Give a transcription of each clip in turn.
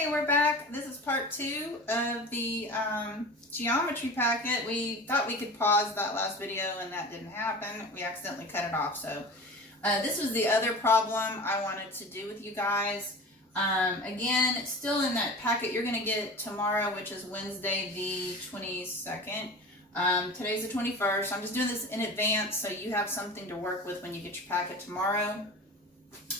Okay, we're back. This is part 2 of the geometry packet. We thought we could pause that last video and that didn't happen. We accidentally cut it off. So this was the other problem I wanted to do with you guys. Again, it's still in that packet you're going to get tomorrow, which is Wednesday the 22nd. Today's the 21st. I'm just doing this in advance so you have something to work with when you get your packet tomorrow.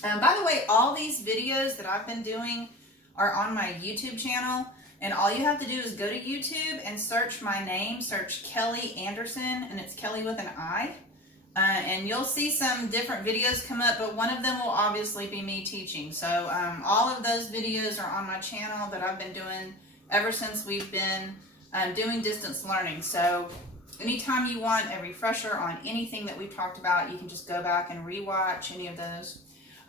By the way, all these videos that I've been doing are on my YouTube channel, and all you have to do is go to YouTube and search my name, search Kelly Anderson, and it's Kelly with an I, and you'll see some different videos come up, but one of them will obviously be me teaching. So all of those videos are on my channel that I've been doing ever since we've been doing distance learning. So anytime you want a refresher on anything that we've talked about, you can just go back and rewatch any of those.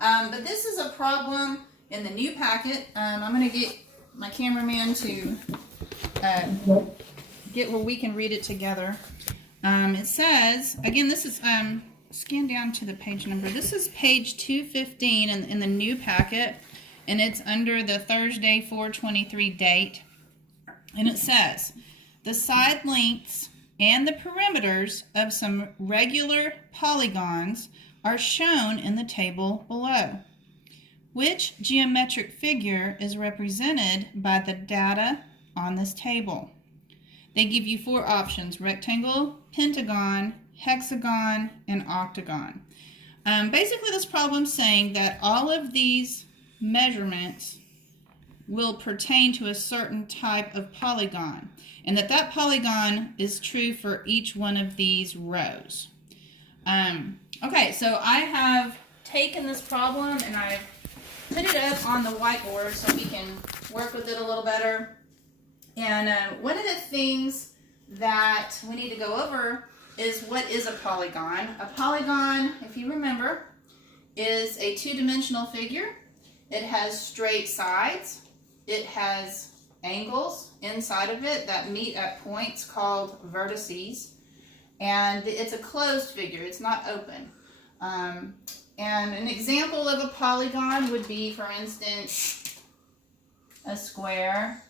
But this is a problem in the new packet. I'm going to get my cameraman to get where we can read it together. It says, again, this is, scan down to the page number. This is page 215 in the new packet, and it's under the Thursday 4/23 date. And it says, the side lengths and the perimeters of some regular polygons are shown in the table below. Which geometric figure is represented by the data on this table? They give you 4 options: rectangle, pentagon, hexagon, and octagon. Basically, this problem is saying that all of these measurements will pertain to a certain type of polygon, and that polygon is true for each one of these rows. Okay, so I have taken this problem and I've put it up on the whiteboard so we can work with it a little better. And one of the things that we need to go over is what is a polygon. A polygon, if you remember, is a 2-dimensional figure. It has straight sides. It has angles inside of it that meet at points called vertices. And it's a closed figure. It's not open. And an example of a polygon would be, for instance, a square,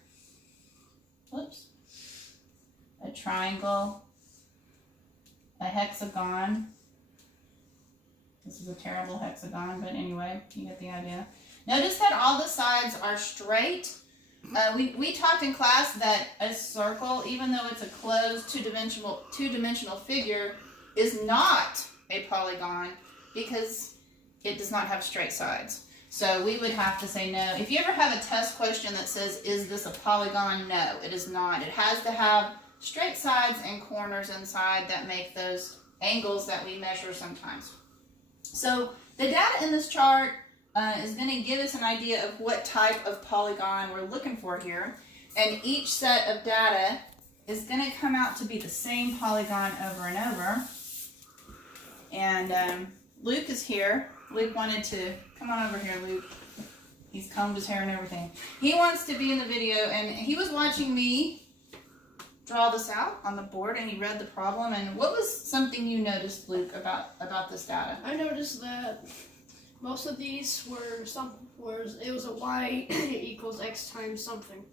a triangle, a hexagon. This is a terrible hexagon, but anyway, you get the idea. Notice that all the sides are straight. We talked in class that a circle, even though it's a closed two-dimensional figure, is not a polygon because it does not have straight sides. So we would have to say no. If you ever have a test question that says, is this a polygon? No, it is not. It has to have straight sides and corners inside that make those angles that we measure sometimes. So the data in this chart is going to give us an idea of what type of polygon we're looking for here. And each set of data is going to come out to be the same polygon over and over. And Luke is here. Luke wanted to come on over here, Luke. He's combed his hair and everything. He wants to be in the video, and he was watching me draw this out on the board, and he read the problem. And what was something you noticed, Luke, about this data? I noticed that most of these it was a y equals x times something.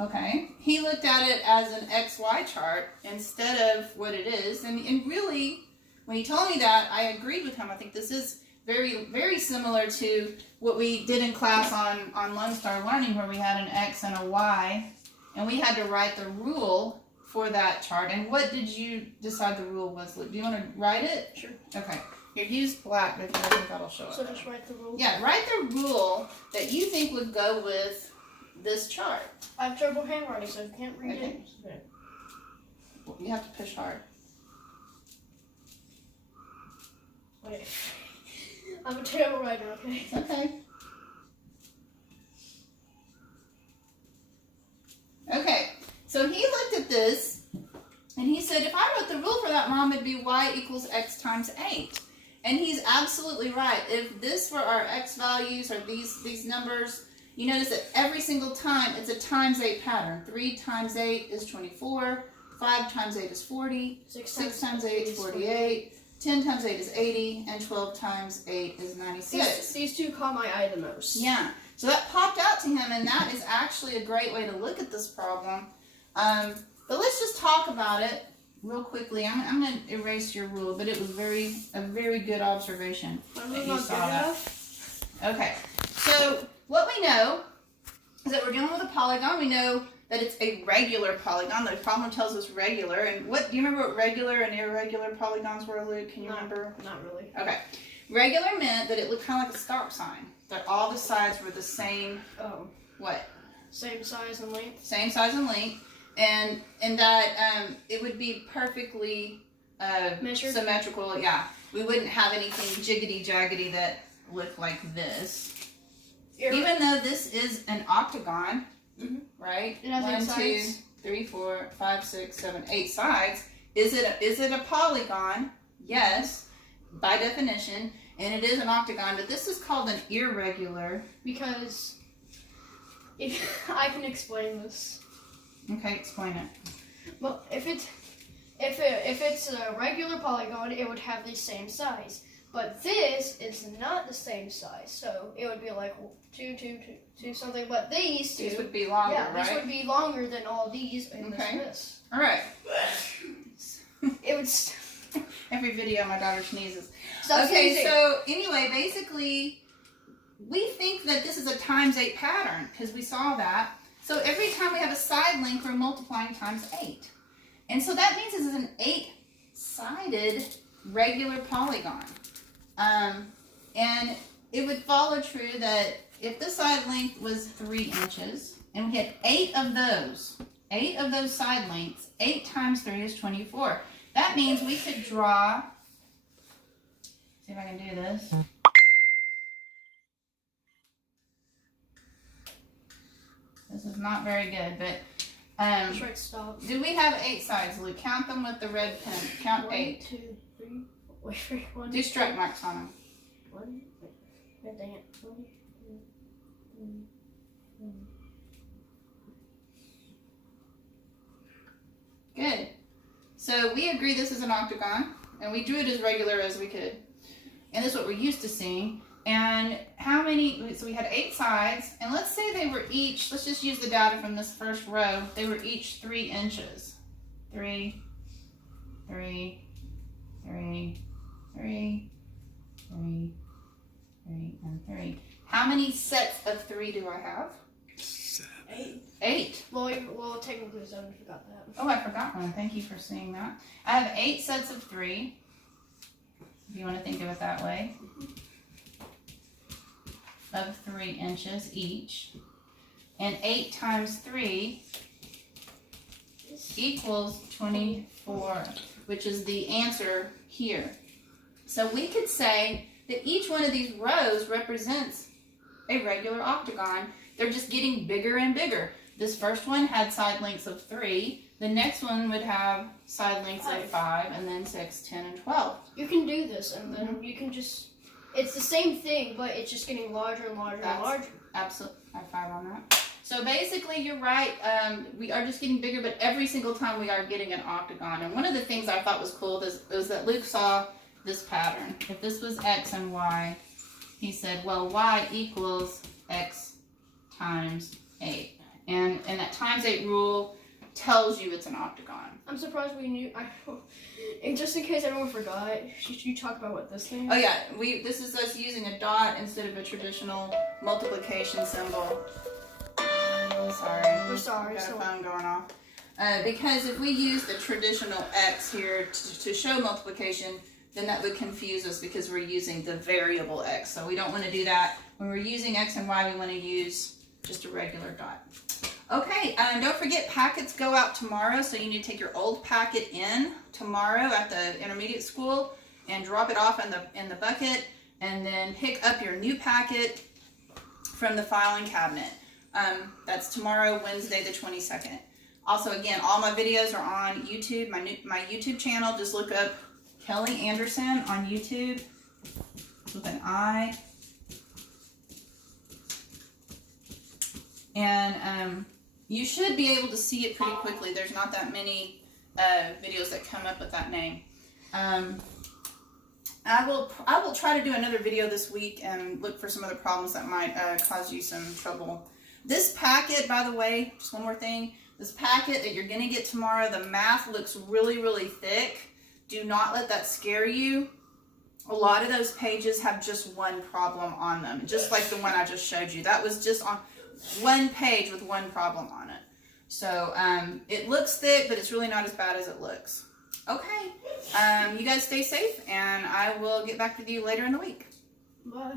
Okay. He looked at it as an XY chart instead of what it is. And really, when he told me that, I agreed with him. I think this is very, very similar to what we did in class on Lone Star Learning, where we had an X and a Y, and we had to write the rule for that chart. And what did you decide the rule was, Luke? Do you want to write it? Sure. Okay. Here, use black because I think that'll show up. So just write the rule? Yeah, write the rule that you think would go with this chart. I have trouble handwriting, so I can't read it. Okay. You have to push hard. Wait. I'm a terrible writer, okay? It's okay. Okay, so he looked at this, and he said, if I wrote the rule for that, Mom, it'd be y equals x times 8. And he's absolutely right. If this were our x values, or these numbers, you notice that every single time it's a times 8 pattern. 3 times 8 is 24, 5 times 8 is 40, 6 times 8 is 48, 10 times 8 is 80, and 12 times 8 is 96. These two caught my eye the most. Yeah. So that popped out to him, and that is actually a great way to look at this problem. But let's just talk about it real quickly. I'm going to erase your rule, but it was a very good observation that you saw that. Okay, so what we know is that we're dealing with a polygon. We know that it's a regular polygon. The problem tells us regular. And what do you remember what regular and irregular polygons were, Luke? Can you remember? Not really. Okay. Regular meant that it looked kind of like a stop sign. That all the sides were the same. Oh. What? Same size and length. Same size and length. And that it would be perfectly symmetrical. Yeah. We wouldn't have anything jiggity-jaggedy that looked like this. Even though this is an octagon, right? It has 1, 2, 3, 4, 5, 6, 7, 8 sides. Is it a polygon? Yes, by definition, and it is an octagon. But this is called an irregular because if I can explain this. Okay, explain it. Well, if it's a regular polygon, it would have the same size. But this is not the same size, so it would be like 2 something. But these would be longer, right? These would be longer than all these and this. All right. It would. Every video, my daughter sneezes. Stop sneezing. So anyway, basically, we think that this is a times 8 pattern because we saw that. So every time we have a side length, we're multiplying times 8, and so that means this is an 8-sided regular polygon. And it would follow true that if the side length was 3 inches, and we had 8 of those side lengths, 8 times 3 is 24. That means we could draw, see if I can do this. This is not very good, but stop. do we have 8 sides, Luke? Count them with the red pen. Count 8. 1, 2, 3. Wait, 1. Do strike marks on them. 1. Wait, dang it. 1, 2, 3, 4. Good. So we agree this is an octagon, and we drew it as regular as we could. And this is what we're used to seeing. And how many, so we had 8 sides, and let's say they were each, let's just use the data from this first row, they were each 3 inches. 3, 3, 3, 3, 3, 3, and 3. How many sets of 3 do I have? 8. 8. Well, technically 7, I forgot that. Oh, I forgot one. Thank you for seeing that. I have 8 sets of 3, if you want to think of it that way, of 3 inches each. And 8 times 3 equals 24, which is the answer here. So we could say that each one of these rows represents a regular octagon. They're just getting bigger and bigger. This first one had side lengths of 3. The next one would have side lengths of 5, and then 6, 10, and 12. You can do this, and then you can just, it's the same thing, but it's just getting larger and larger and larger. Absolutely. High 5 on that. So basically, you're right. We are just getting bigger, but every single time we are getting an octagon. And one of the things I thought was cool was that Luke saw this pattern. If this was X and Y, he said, well, Y equals X times 8. And that times 8 rule tells you it's an octagon. I'm surprised we knew. And just in case anyone forgot, you talk about what this thing is? Oh yeah, this is us using a dot instead of a traditional multiplication symbol. Sorry. We're sorry. Got a phone going off. Because if we use the traditional X here to show multiplication, then that would confuse us because we're using the variable X. So we don't want to do that. When we're using X and Y, we want to use just a regular dot. Okay, don't forget packets go out tomorrow, so you need to take your old packet in tomorrow at the intermediate school and drop it off in the bucket, and then pick up your new packet from the filing cabinet. That's tomorrow, Wednesday the 22nd. Also, again, all my videos are on YouTube, my YouTube channel. Just look up Kelly Anderson on YouTube with an I. And you should be able to see it pretty quickly. There's not that many videos that come up with that name. I will try to do another video this week and look for some other problems that might cause you some trouble This packet, by the way, just one more thing. This packet that you're going to get tomorrow, the math looks really, really thick. Do not let that scare you. A lot of those pages have just one problem on them, just like the one I just showed you. That was just on one page with one problem on it. So it looks thick, but it's really not as bad as it looks. Okay, you guys stay safe, and I will get back with you later in the week. Bye.